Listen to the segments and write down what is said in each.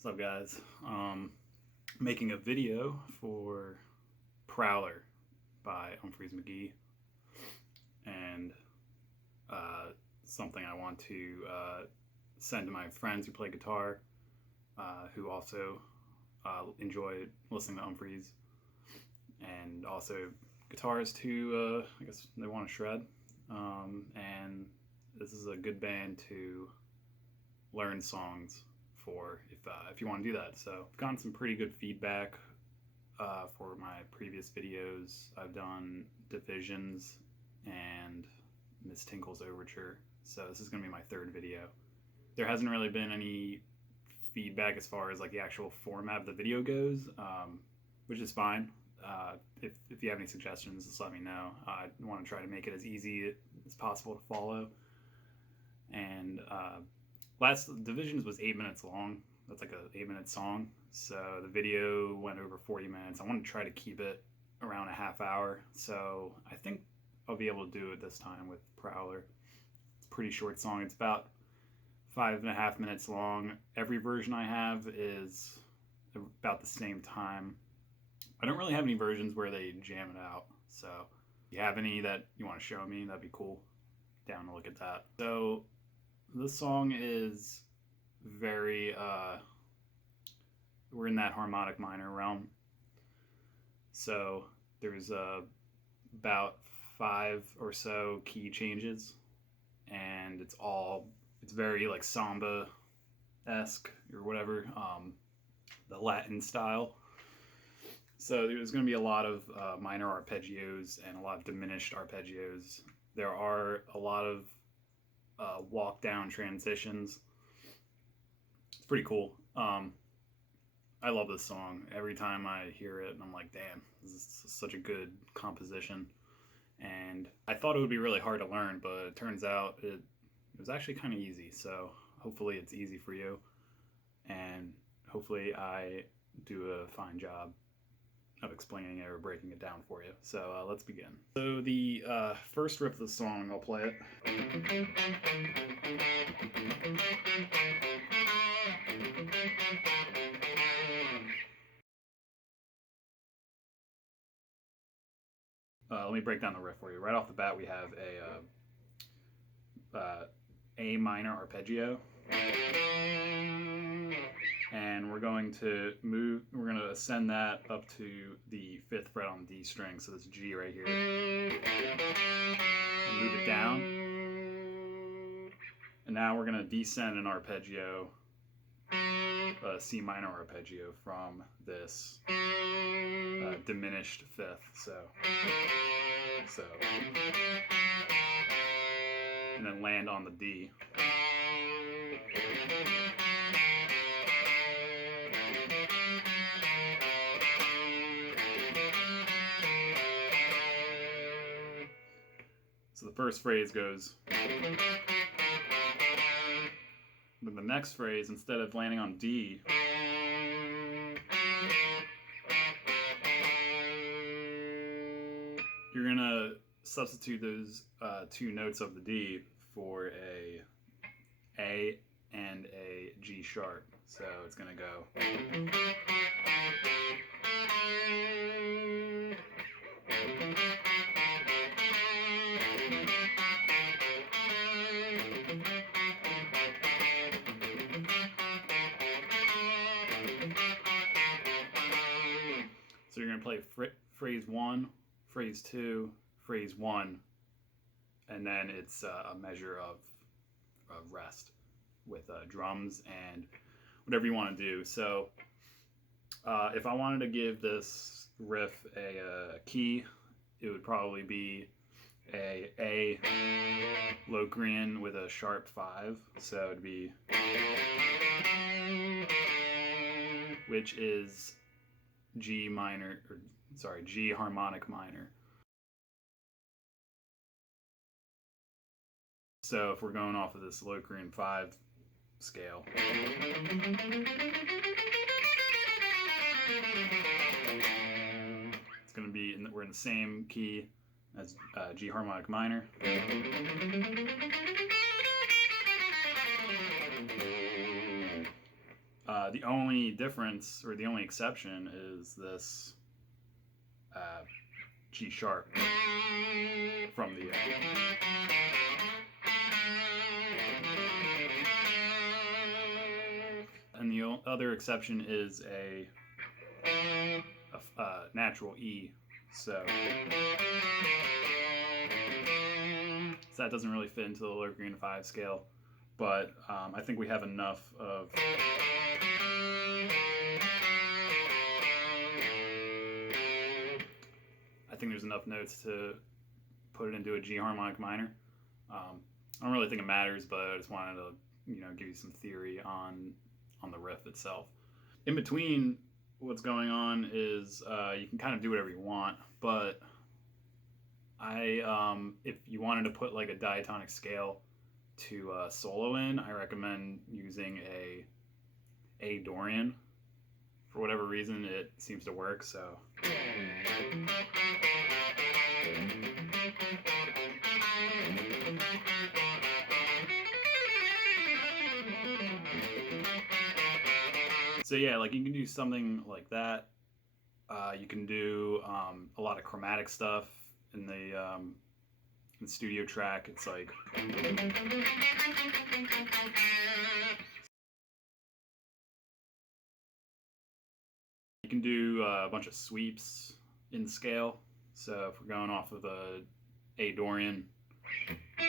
What's up, guys? Making a video for Prowler by McGee, and something I want to send to my friends who play guitar, who also enjoy listening to Umphrey's, and also guitarists who I guess they want to shred, and this is a good band to learn songs for if you want to do that. So I've gotten some pretty good feedback for my previous videos. I've done Divisions and Miss Tinkle's Overture, so this is going to be my third video. There hasn't really been any feedback as far as like the actual format of the video goes, which is fine. If you have any suggestions, just let me know. I want to try to make it as easy as possible to follow. And last Divisions was 8 minutes long. That's like a 8-minute song. So the video went over 40 minutes. I want to try to keep it around a half hour. So I think I'll be able to do it this time with Prowler. It's a pretty short song. It's about 5.5 minutes long. Every version I have is about the same time. I don't really have any versions where they jam it out. So if you have any that you want to show me, that'd be cool. Down to look at that. So this song is very, we're in that harmonic minor realm. So there's about 5 or so key changes, and it's very like samba-esque or whatever, the Latin style. So there's going to be a lot of minor arpeggios and a lot of diminished arpeggios. There are a lot of walkdown transitions. It's pretty cool. I love this song. Every time I hear it, I'm like, damn, this is such a good composition. And I thought it would be really hard to learn, but it turns out it was actually kind of easy. So hopefully it's easy for you, and hopefully I do a fine job of explaining it or breaking it down for you. So let's begin. So the first riff of the song, I'll play it. Let me break down the riff for you. Right off the bat, we have A minor arpeggio, and we're going to ascend that up to the 5th fret on the D string, so this G right here, and move it down, and now we're going to descend an arpeggio, a C minor arpeggio from this diminished 5th, so, and then land on the D. So the first phrase goes, but the next phrase, instead of landing on D, you're gonna substitute those 2 notes of the D for a and a G sharp. So it's gonna go. So you're going to play phrase 1, phrase 2, phrase 1, and then it's a measure of rest with drums and whatever you want to do. So if I wanted to give this riff a key, it would probably be a Locrian with a sharp 5. So it'd be, which is G minor, or sorry, G harmonic minor. So if we're going off of this Locrian 5 scale, it's going to be, we're in the same key as G harmonic minor. The only difference, or the only exception, is this G sharp from the and the other exception is a natural E. So that doesn't really fit into the Locrian 5 scale, but I think we have enough of I think there's enough notes to put it into a G harmonic minor. I don't really think it matters, but I just wanted to, give you some theory on the riff itself. In between, what's going on is you can kind of do whatever you want, but if you wanted to put like a diatonic scale to solo in, I recommend using a Dorian. For whatever reason, it seems to work. So. So yeah, like you can do something like that. You can do a lot of chromatic stuff in the studio track. It's like you can do a bunch of sweeps in the scale. So if we're going off of a Dorian, you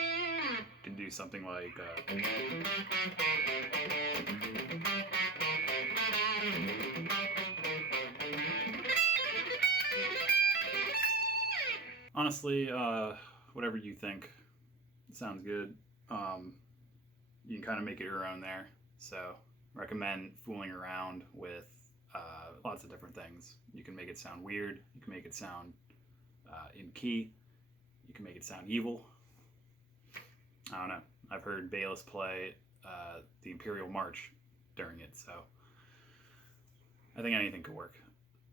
can do something like honestly, whatever you think sounds good. You can kind of make it your own there. So recommend fooling around with lots of different things. You can make it sound weird. You can make it sound in key. You can make it sound evil. I don't know. I've heard Bayliss play the Imperial March during it, so I think anything could work.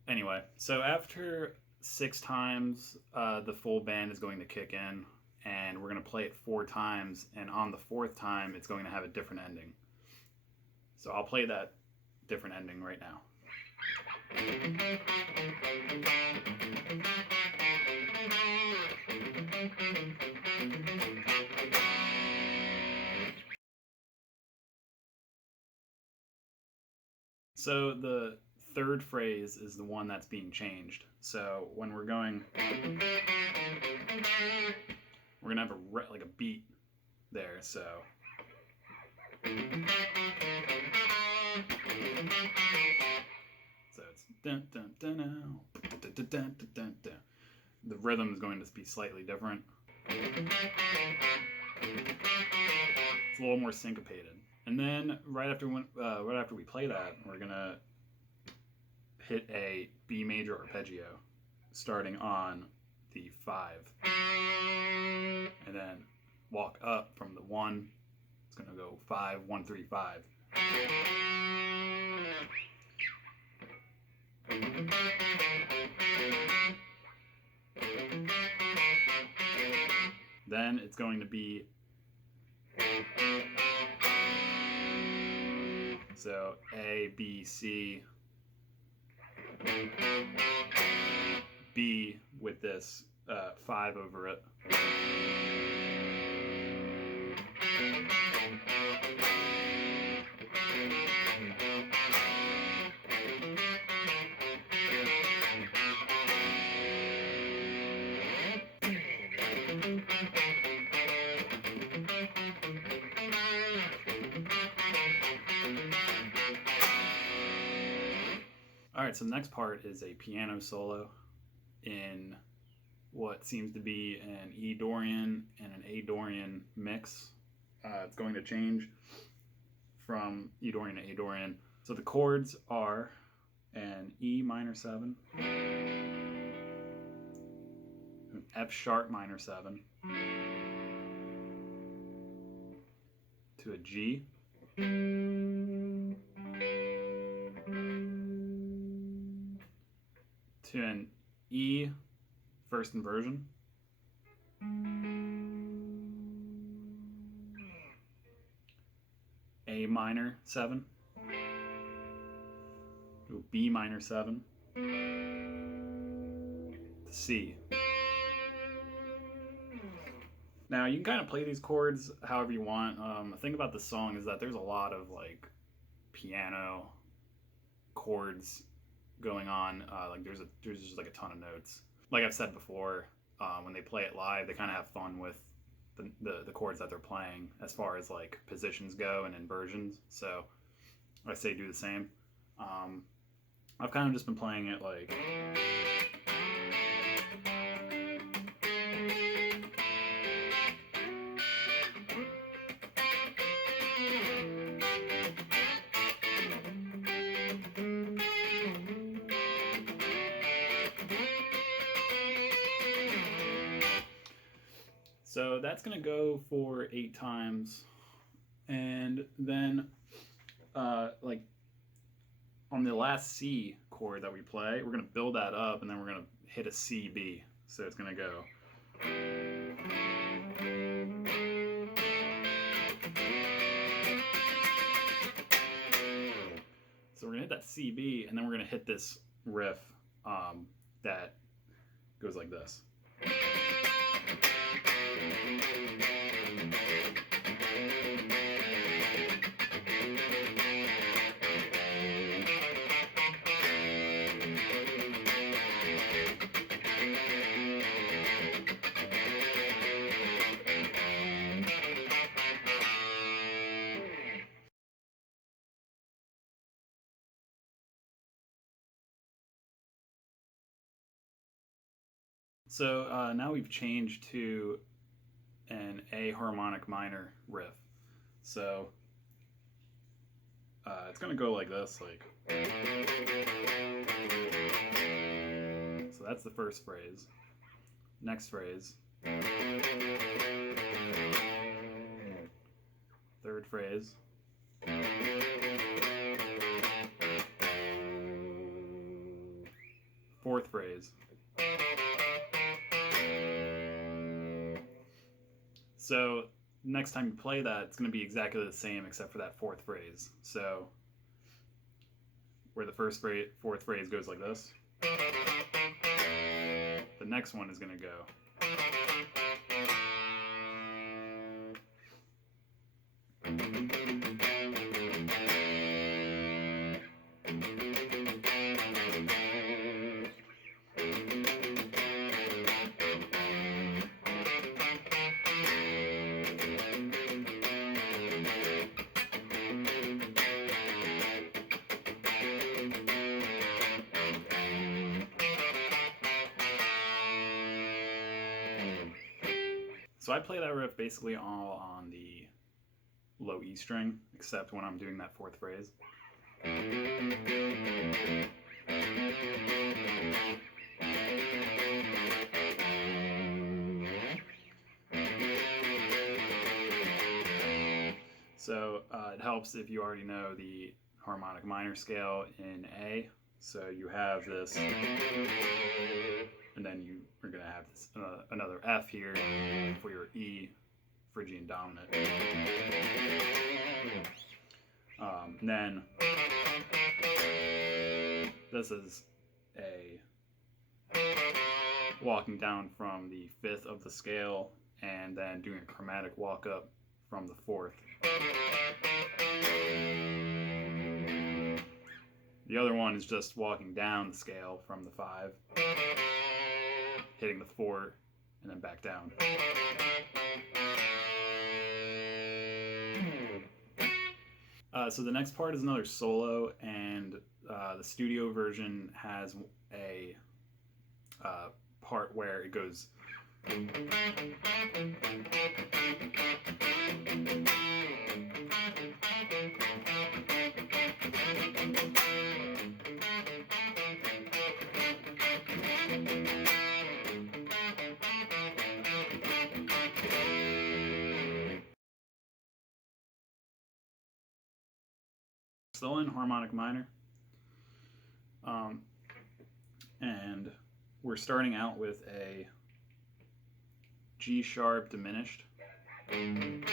Anyway, so after 6 times, the full band is going to kick in, and we're going to play it 4 times, and on the 4th time, it's going to have a different ending. So I'll play that different ending right now. So the 3rd phrase is the one that's being changed. So when we're going, we're gonna have a beat there. So it's dun dun dun dun dun dun dun dun dun. The rhythm is going to be slightly different. It's a little more syncopated. And then right after we play that, we're gonna hit a B major arpeggio, starting on the 5, and then walk up from the 1. It's gonna go 5 1 3 5. Then it's going to be so A, B, C, B with this 5 over it. Alright, so the next part is a piano solo in what seems to be an E Dorian and an A Dorian mix. It's going to change from E Dorian to A Dorian. So the chords are an E minor 7, an F sharp minor 7, to a G, to an E first inversion, A minor 7, to a B minor 7, to C. Now you can kind of play these chords however you want. The thing about this song is that there's a lot of like piano chords going on. Like there's just like a ton of notes. Like I've said before, when they play it live, they kind of have fun with the chords that they're playing as far as like positions go and inversions. So I say do the same. I've kind of just been playing it like. So that's going to go for 8 times. And then, like, on the last C chord that we play, we're going to build that up, and then we're going to hit a C, B. So it's going to go. So we're going to hit that C, B, and then we're going to hit this riff that goes like this. So now we've changed to an A harmonic minor riff. So it's going to go like this, like. So that's the first phrase. Next phrase. Third phrase. Fourth phrase. So next time you play that, it's going to be exactly the same except for that fourth phrase. So where the fourth phrase goes like this, the next one is going to go. So I play that riff basically all on the low E string, except when I'm doing that fourth phrase. So it helps if you already know the harmonic minor scale in A. So you have this, and then you are going to have this, another F here for your E Phrygian dominant. And then this is a walking down from the 5th of the scale and then doing a chromatic walk up from the 4th. The other one is just walking down the scale from the 5, hitting the 4, and then back down. So the next part is another solo, and the studio version has a part where it goes. Still in harmonic minor, and we're starting out with a G sharp diminished. I'm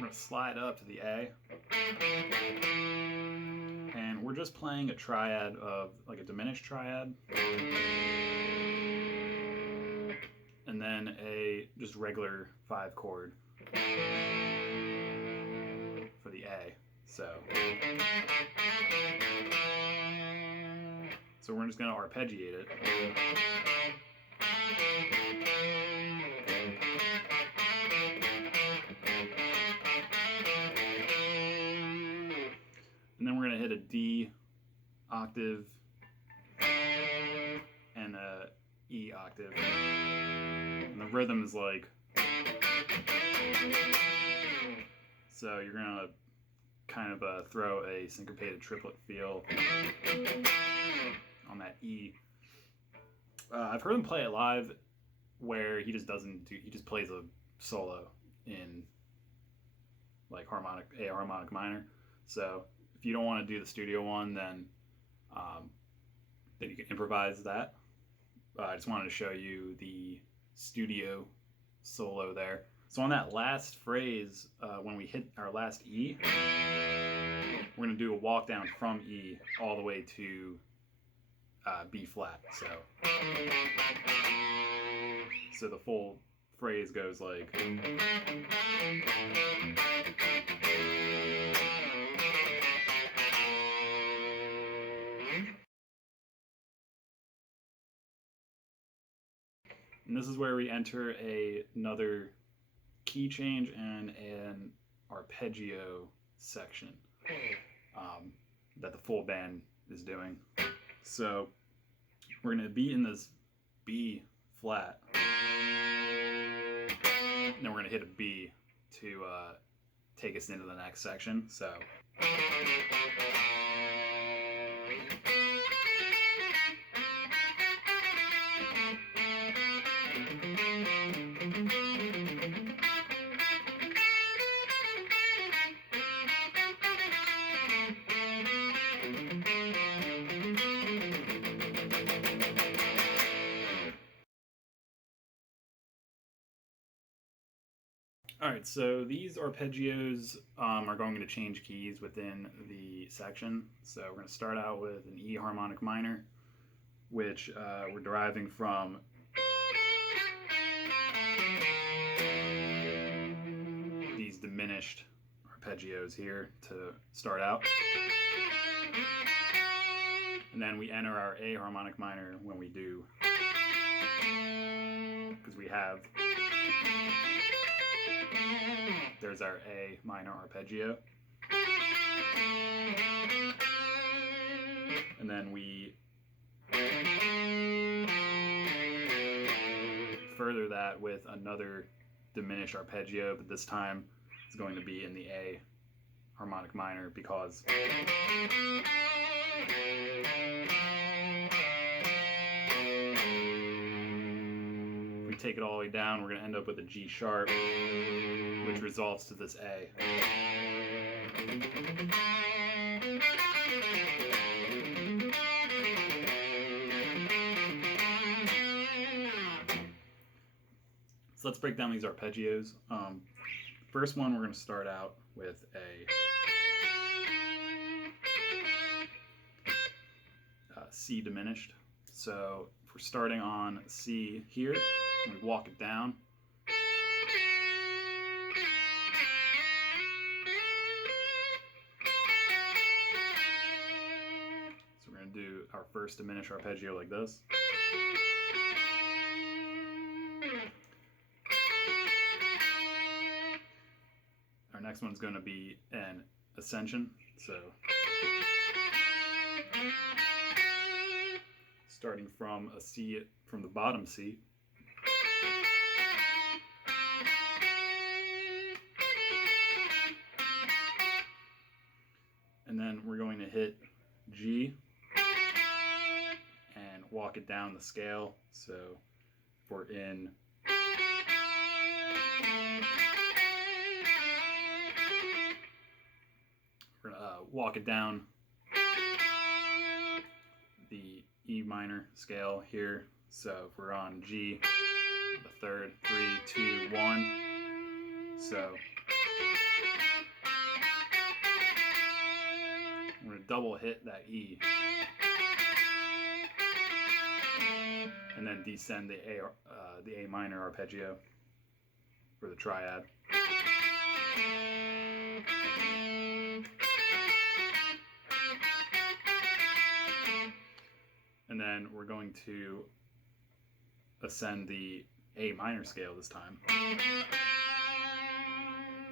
going to slide up to the A, and we're just playing a triad of, like a diminished triad, and then a just regular 5 chord for the A. So we're just going to arpeggiate it. And then we're going to hit a D octave and a E octave. And the rhythm is like, so you're going to kind of throw a syncopated triplet feel on that E. I've heard him play it live where he just doesn't do, he just plays a solo in like harmonic minor. So if you don't want to do the studio one, then you can improvise that. I just wanted to show you the studio solo there. So on that last phrase, when we hit our last E, we're going to do a walk down from E all the way to B flat. So the full phrase goes like. And this is where we enter another key change and an arpeggio section that the full band is doing. So we're going to be in this B flat, and then we're going to hit a B to take us into the next section. So. Alright, so these arpeggios are going to change keys within the section. So we're going to start out with an E harmonic minor, which we're deriving from these diminished arpeggios here to start out. And then we enter our A harmonic minor when we do, because we have, there's our A minor arpeggio. And then we further that with another diminished arpeggio, but this time it's going to be in the A harmonic minor because if we take it all the way down, we're going to end up with a G sharp, which resolves to this A. So let's break down these arpeggios. First one, we're going to start out with a C diminished. So if we're starting on C here, we walk it down. So we're going to do our first diminished arpeggio like this. Our next one's going to be an ascension. So starting from a C, from the bottom C. And then we're going to hit G and walk it down the scale. So if we're in we're gonna walk it down the E minor scale here. So if we're on G, the third, 3, 2, 1. So we're gonna double hit that E, and then descend the A minor arpeggio for the triad. And then we're going to ascend the A minor scale this time.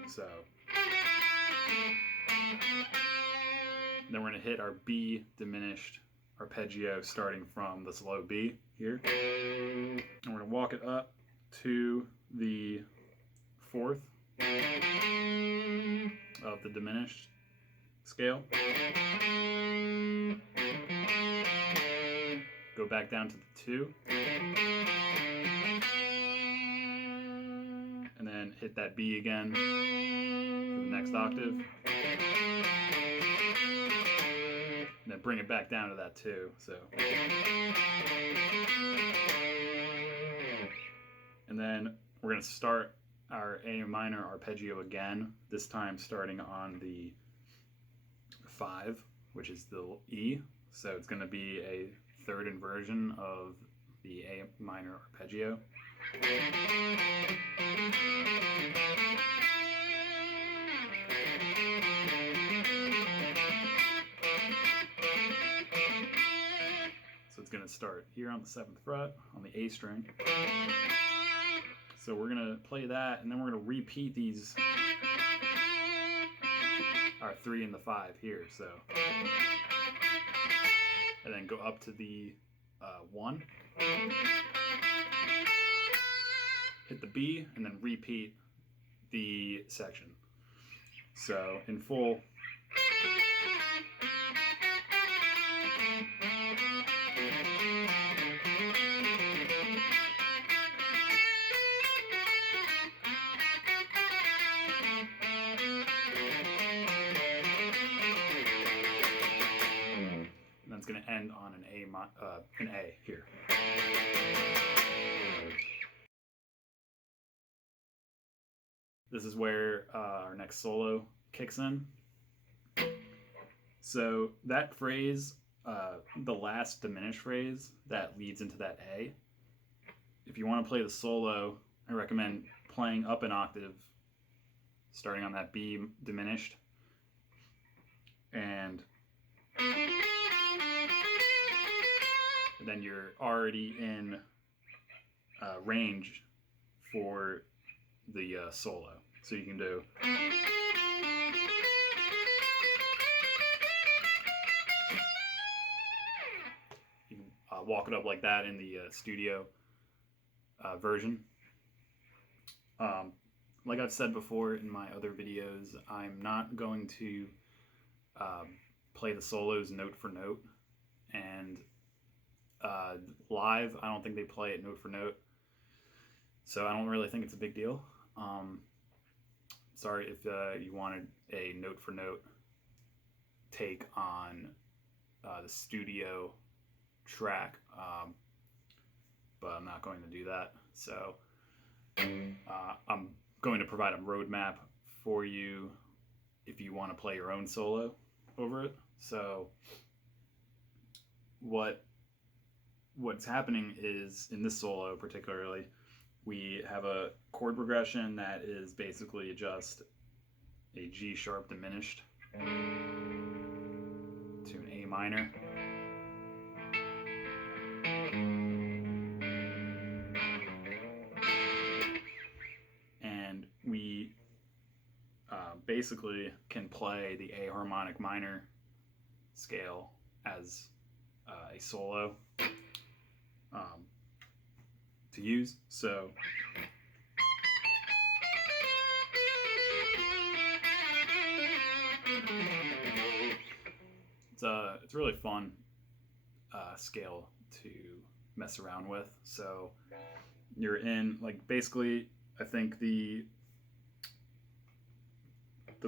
So then we're going to hit our B diminished arpeggio starting from this low B here. And we're going to walk it up to the fourth of the diminished scale. Go back down to the 2. And then hit that B again for the next octave. And then bring it back down to that 2. So. And then we're going to start our A minor arpeggio again, this time starting on the 5, which is the E. So it's going to be a third inversion of the A minor arpeggio. So it's going to start here on the 7th fret on the A string. So we're going to play that, and then we're going to repeat these, our 3 and the 5 here. So, and then go up to the 1, hit the B, and then repeat the section. So in full. It's going to end on an A here. This is where our next solo kicks in. So that phrase, the last diminished phrase that leads into that A, if you want to play the solo, I recommend playing up an octave, starting on that B diminished, and then you're already in range for the solo. So you can do you can walk it up like that in the studio version. Like I've said before in my other videos, I'm not going to play the solos note for note, and live, I don't think they play it note for note, so I don't really think it's a big deal. Sorry if you wanted a note for note take on the studio track, but I'm not going to do that. So I'm going to provide a roadmap for you if you want to play your own solo over it. So what's happening is, in this solo particularly, we have a chord progression that is basically just a G sharp diminished to an A minor, and we basically can play the A harmonic minor scale as a solo. to use. So it's a really fun scale to mess around with. So you're in, like, basically I think the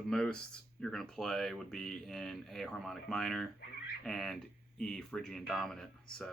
most you're going to play would be in A harmonic minor and E Phrygian dominant. So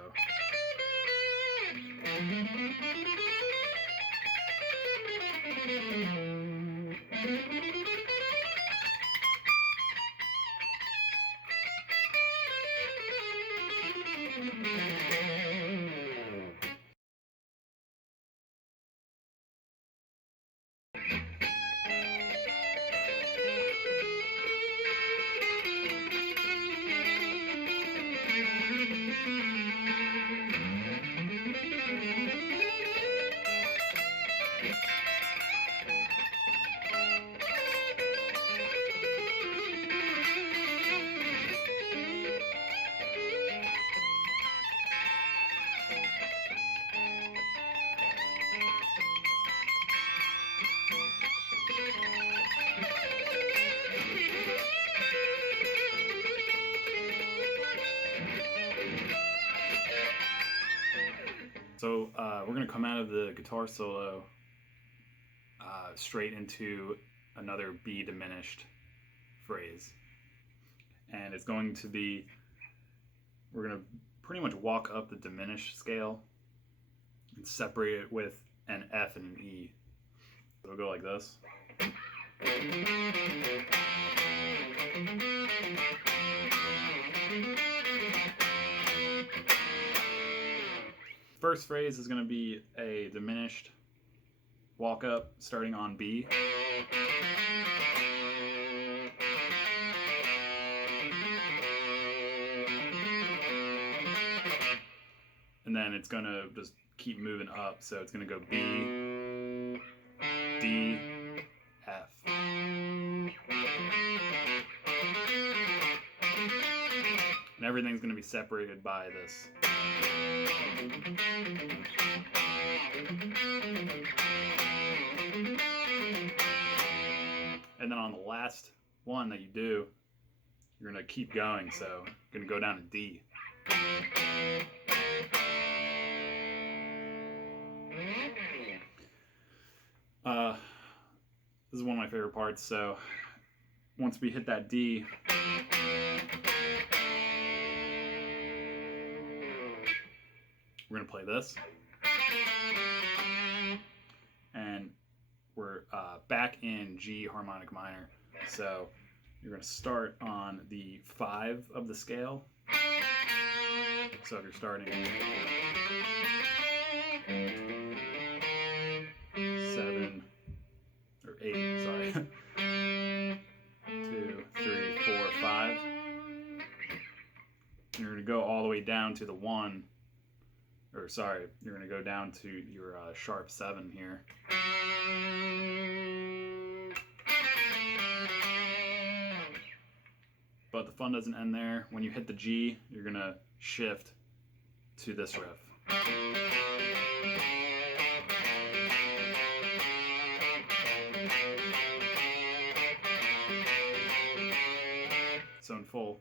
we're going to come out of the guitar solo straight into another B diminished phrase. And it's going to be, we're going to pretty much walk up the diminished scale and separate it with an F and an E. So it'll go like this. First phrase is going to be a diminished walk up starting on B. And then it's going to just keep moving up, so it's going to go B, D, F. And everything's going to be separated by this. And then on the last one that you do, you're going to keep going, so you're going to go down to D. This is one of my favorite parts, so once we hit that D, we're going to play this, and we're back in G harmonic minor. So you're going to start on the 5 of the scale. So if you're starting 7 or 8, sorry, 2, 3, 4, 5, and you're going to go all the way down to the 1. Or sorry, you're going to go down to your sharp 7 here. But the fun doesn't end there. When you hit the G, you're going to shift to this riff. So in full.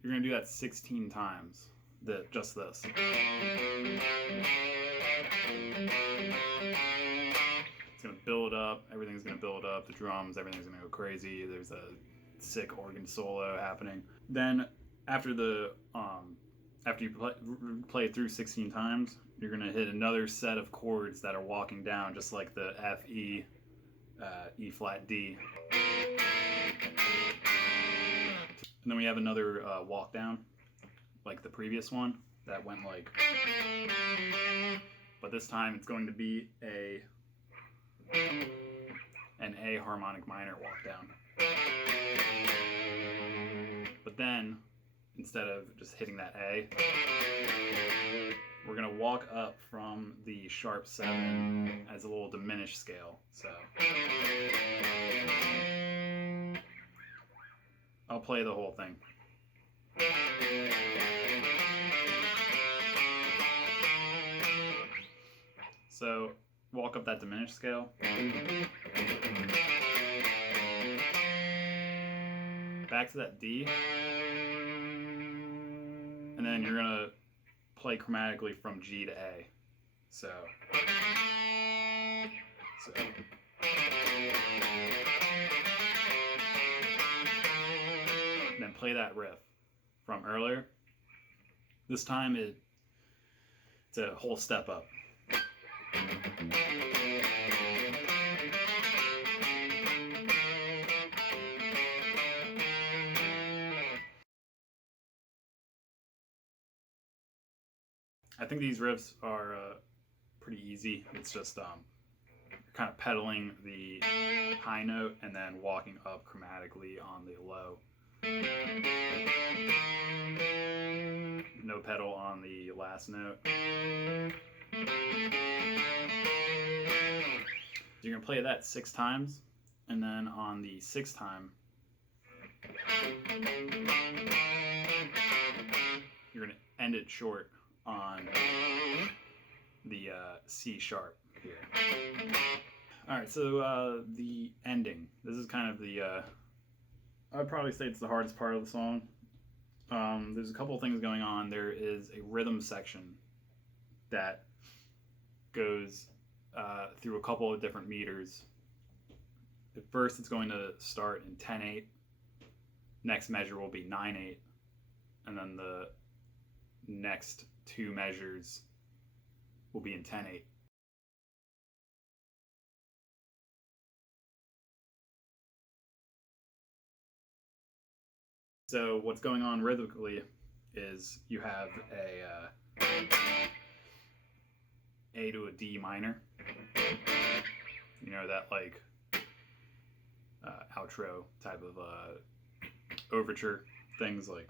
You're going to do that 16 times, just this. It's going to build up, everything's going to build up, the drums, everything's going to go crazy, there's a sick organ solo happening. Then after the after you play it through 16 times, you're going to hit another set of chords that are walking down, just like the F, E, E flat, D. And then we have another walk down, like the previous one, that went like, but this time it's going to be an an A harmonic minor walk down. But then, instead of just hitting that A, we're going to walk up from the sharp 7 as a little diminished scale. So I'll play the whole thing. So walk up that diminished scale. Back to that D. And then you're going to play chromatically from G to A. So then play that riff from earlier. This time it's a whole step up. I think these riffs are pretty easy. It's just kind of pedaling the high note and then walking up chromatically on the low. No pedal on the last note. You're going to play that 6 times, and then on the 6th time, you're going to end it short on the C sharp here. Alright, so the ending. This is kind of the, I'd probably say it's the hardest part of the song. There's a couple of things going on. There is a rhythm section that goes through a couple of different meters. At first it's going to start in 10/8. Next measure will be 9/8. And then the next 2 measures will be in 10/8. So what's going on rhythmically is you have A to a D minor. You know, that like outro type of overture things like.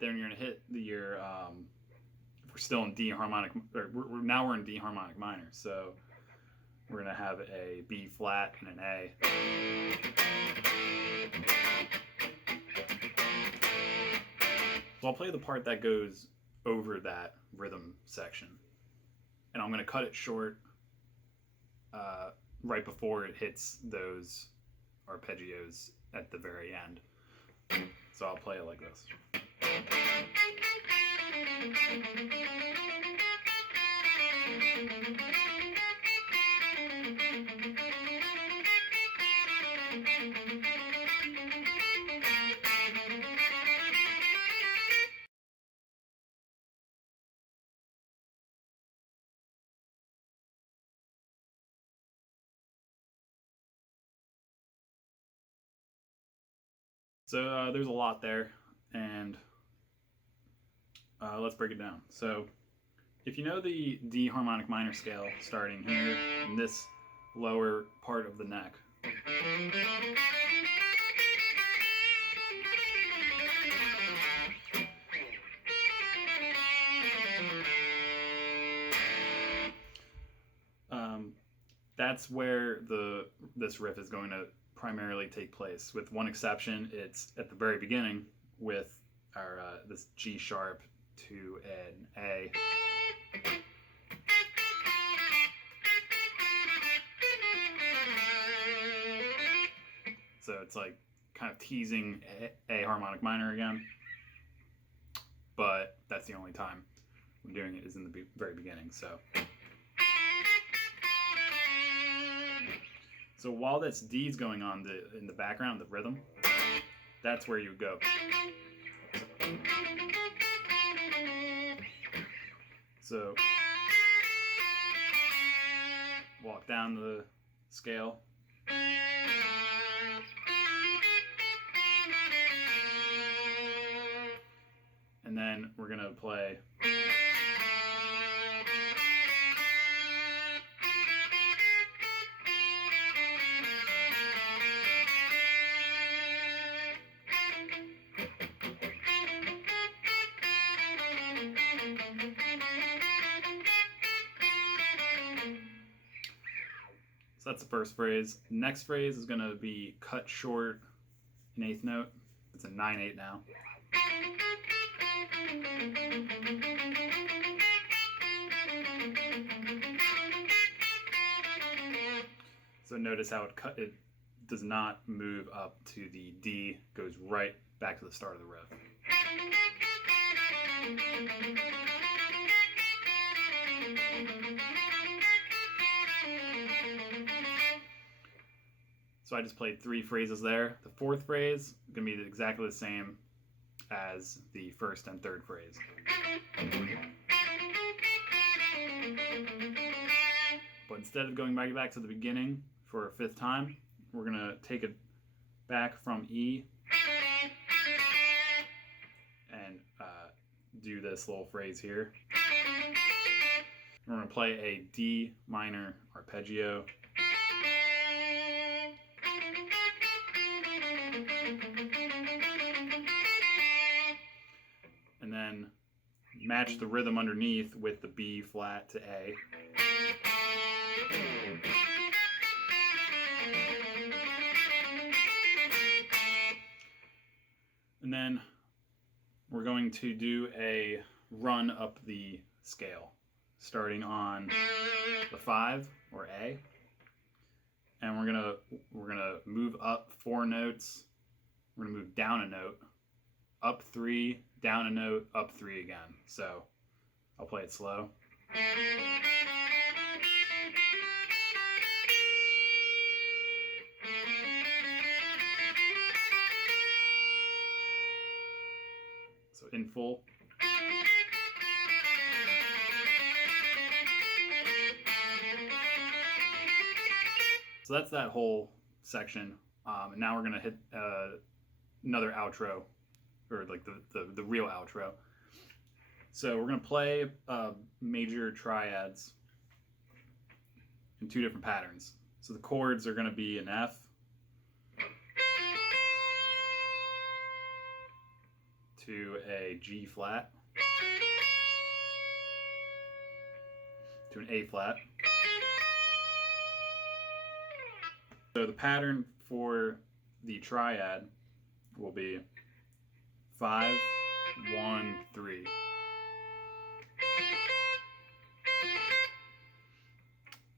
Then you're gonna hit your if we're still in D harmonic, or now we're in D harmonic minor, so we're gonna have a B flat and an A. So I'll play the part that goes over that rhythm section, and I'm gonna cut it short right before it hits those arpeggios at the very end. So I'll play it like this. So there's a lot there, and let's break it down. So if you know the D harmonic minor scale starting here in this lower part of the neck, that's where this riff is going to primarily take place. With one exception, it's at the very beginning with our this G sharp to an A. So it's like kind of teasing A harmonic minor again, but that's the only time we're doing it is in the very beginning. So while that's D's going on in the background, the rhythm, that's where you go. So walk down the scale. And then we're going to play that's the first phrase. Next phrase is going to be cut short an eighth note. It's a 9/8 now. So notice how it does not move up to the D, goes right back to the start of the riff. So I just played 3 phrases there. The fourth phrase is going to be exactly the same as the first and third phrase. But instead of going back to the beginning for a 5th time, we're going to take it back from E and do this little phrase here. We're going to play a D minor arpeggio. And then match the rhythm underneath with the B flat to A. And then we're going to do a run up the scale, starting on the 5 or A. And we're gonna move up 4 notes. We're gonna move down a note, up 3, down a note, up 3 again. So I'll play it slow. So in full. So that's that whole section. And now we're gonna hit another outro, or like the real outro. So we're gonna play major triads in 2 different patterns. So the chords are gonna be an F, to a G flat, to an A flat. So the pattern for the triad will be 5, 1, 3.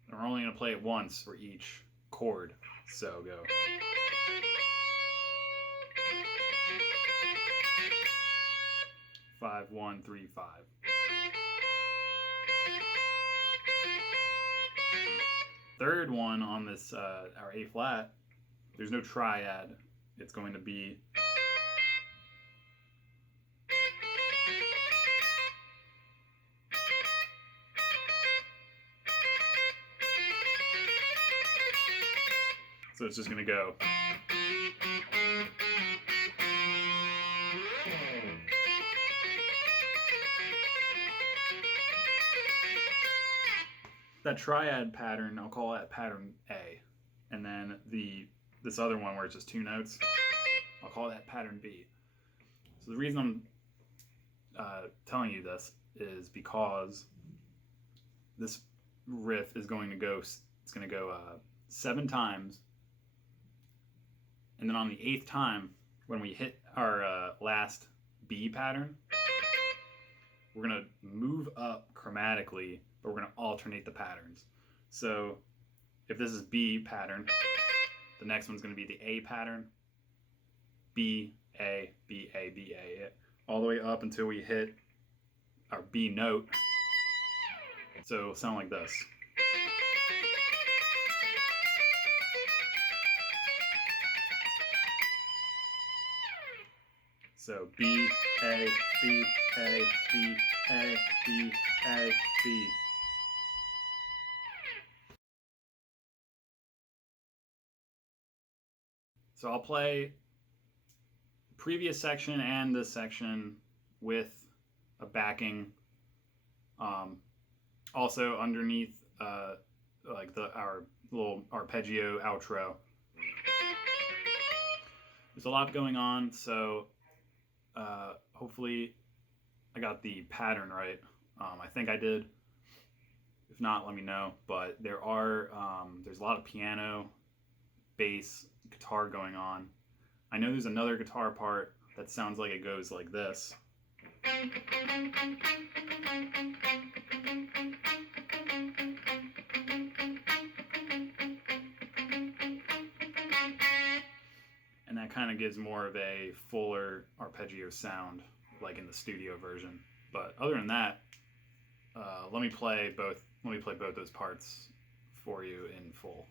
And we're only going to play it once for each chord. So go. Five, 1, 3, 5. Third one on this our A flat, there's no triad. It's going to be so it's just going to go. That triad pattern, I'll call that pattern A. And then this other one where it's just 2 notes, I'll call that pattern B. So the reason I'm telling you this is because this riff is going to go, 7 times. And then on the 8th time, when we hit our last B pattern, we're going to move up chromatically, but we're going to alternate the patterns. So if this is B pattern, the next one's going to be the A pattern, B, A, B, A, B, A, all the way up until we hit our B note. So it'll sound like this. So B, A, B, A, B, A, B, A, B. So I'll play the previous section and this section with a backing. Also underneath like our little arpeggio outro. There's a lot going on, so hopefully I got the pattern right. I think I did. If not, let me know. But there's a lot of piano, bass, guitar going on. I know there's another guitar part that sounds like it goes like this. And that kind of gives more of a fuller arpeggio sound, like in the studio version. But other than that, let me play both those parts for you in full.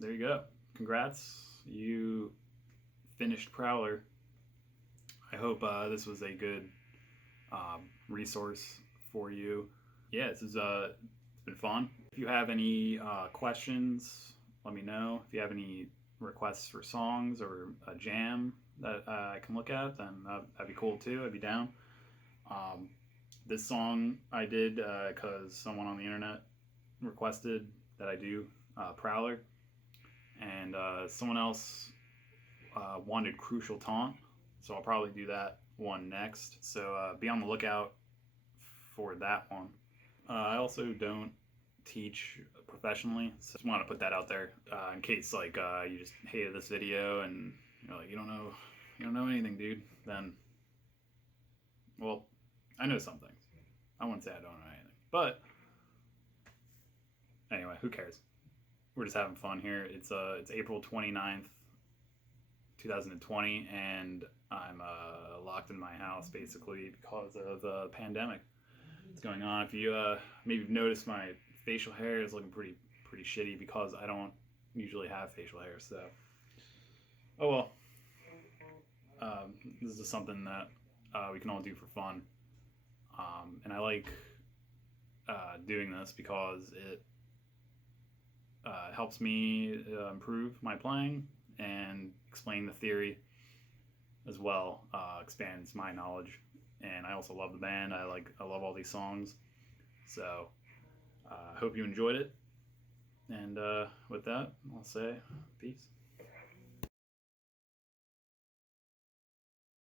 There you go. Congrats. You finished Prowler. I hope this was a good resource for you. Yeah, it's been fun. If you have any questions, let me know. If you have any requests for songs or a jam that I can look at, then that'd be cool too. I'd be down. This song I did because someone on the internet requested that I do Prowler. And someone else wanted Crucial Taunt, so I'll probably do that one next. So be on the lookout for that one. I also don't teach professionally, so just want to put that out there in case you just hated this video and you're like, you don't know anything, dude. Then, well, I know some things. I wouldn't say I don't know anything, but anyway, who cares? We're just having fun here. It's April 29th, 2020, and I'm locked in my house basically because of the pandemic that's going on. If you maybe noticed, my facial hair is looking pretty shitty because I don't usually have facial hair. So, oh well. This is something that we can all do for fun, and I like doing this because it helps me improve my playing and explain the theory as well. Expands my knowledge, and I also love the band. I love all these songs, so I hope you enjoyed it. And with that, I'll say peace.